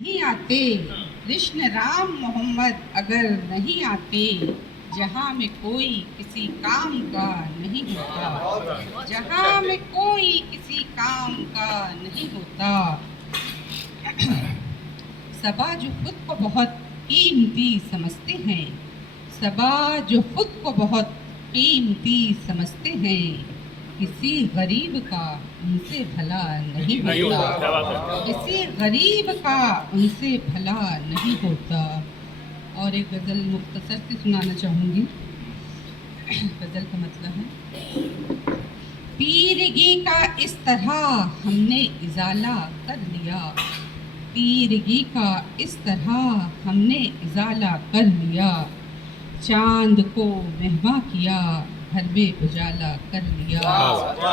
नहीं आते, कृष्ण राम मोहम्मद अगर नहीं आते, जहाँ में कोई किसी काम का नहीं होता, जहाँ में कोई किसी काम का नहीं होता। सबा जो खुद को बहुत कीमती समझते हैं, सबा जो खुद को बहुत कीमती समझते हैं, किसी गरीब का उनसे भला नहीं होता, किसी गरीब का उनसे भला नहीं होता। और एक गज़ल मुख्तसर से सुनाना चाहूँगी। गज़ल का मतलब है, तीरगी का इस तरह हमने इजाला कर लिया, तीरगी का इस तरह हमने इजाला कर लिया, चांद को मेहमा किया, घर में उजाला कर लिया,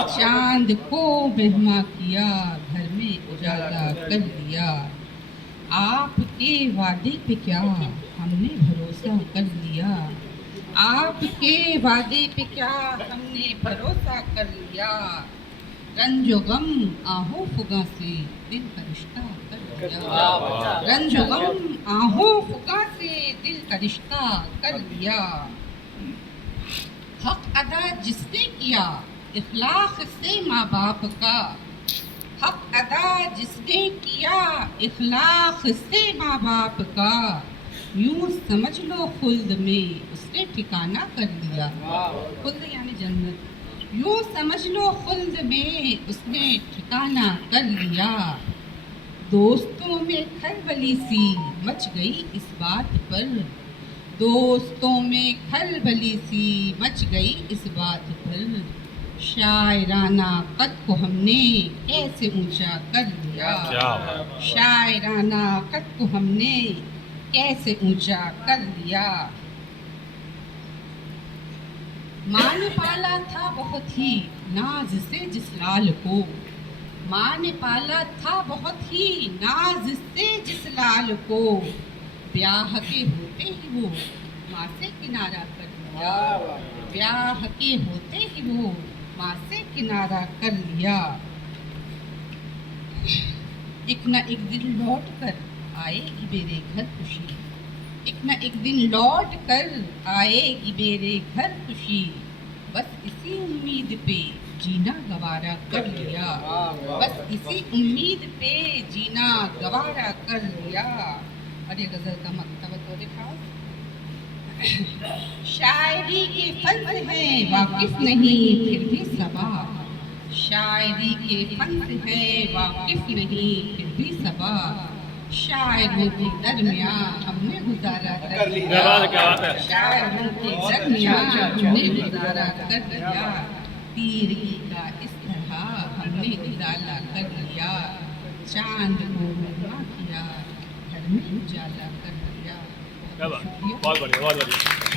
चांद को मेहमा किया, घर में उजाला कर लिया। आपके वादे पे क्या हमने भरोसा कर लिया, आपके वादे पे क्या हमने भरोसा कर लिया। रंजो गम आहो फुगा से दिल का रिश्ता कर लिया, रंजो गम आहो फुगा से दिल का रिश्ता कर लिया। हक अदा जिसने किया इखलाक से माँ बाप का, हक अदा जिसने किया इखलाक से माँ बाप का, यूं समझ लो खुल्द में उसने ठिकाना कर लिया। खुल्द यानी जन्नत, यूं समझ लो खुल्द में उसने ठिकाना कर लिया। दोस्तों में खलबली सी मच गई इस बात पर, दोस्तों में खलबली सी मच गई इस बात पर, शायराना कद को हमने कैसे ऊंचा कर लिया, शायराना कद को हमने कैसे ऊंचा कर लिया। माँ ने पाला था बहुत ही नाज से जिस लाल को, माँ ने पाला था बहुत ही नाज से जिस लाल को, ब्याह के होते ही वो माँ से किनारा कर लिया, ब्याह के होते ही वो माँ से किनारा कर लिया। एक न एक दिन लौट कर आएगी मेरे घर खुशी, एक न एक दिन लौट कर आएगी मेरे घर खुशी, बस इसी उम्मीद पे जीना गवारा कर लिया, बस इसी उम्मीद पे जीना गवारा कर लिया। और ये गजल का मकतब तो देखा, शायरी के फन से है वाकिफ नहीं फिर भी सबा, शायरी के फन से है वाकिफ नहीं फिर भी सबा, शायरों के दरमियान हमने गुजारा कर लिया, शायरों के दरमियान हमने गुजारा कर लिया। तीरगी का इस तरह हमने इजाला कर लिया, चांद को मेहमा किया, घर में उजाला कर लिया। बहुत बढ़िया, बहुत बढ़िया।